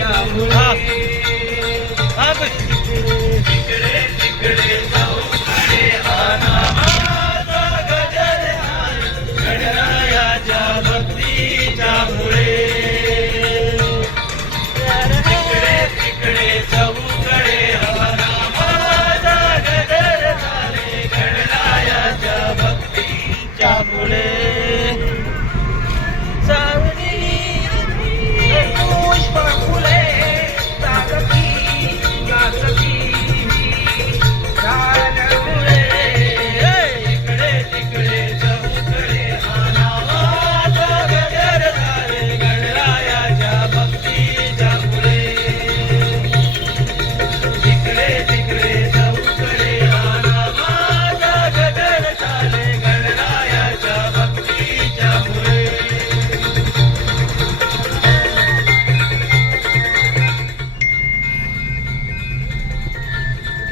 હા હા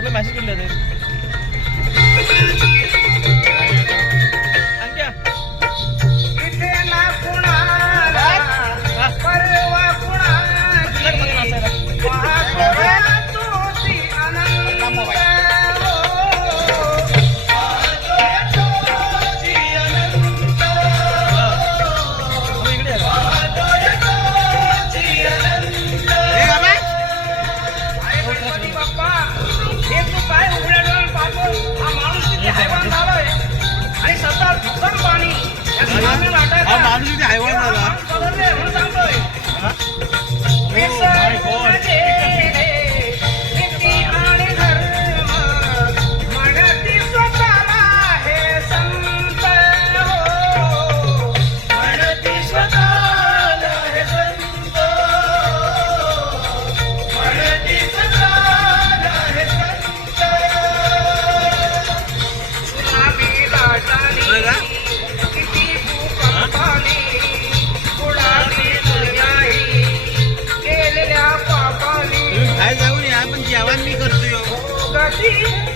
정말 맛있길래 많으시네. Brasil.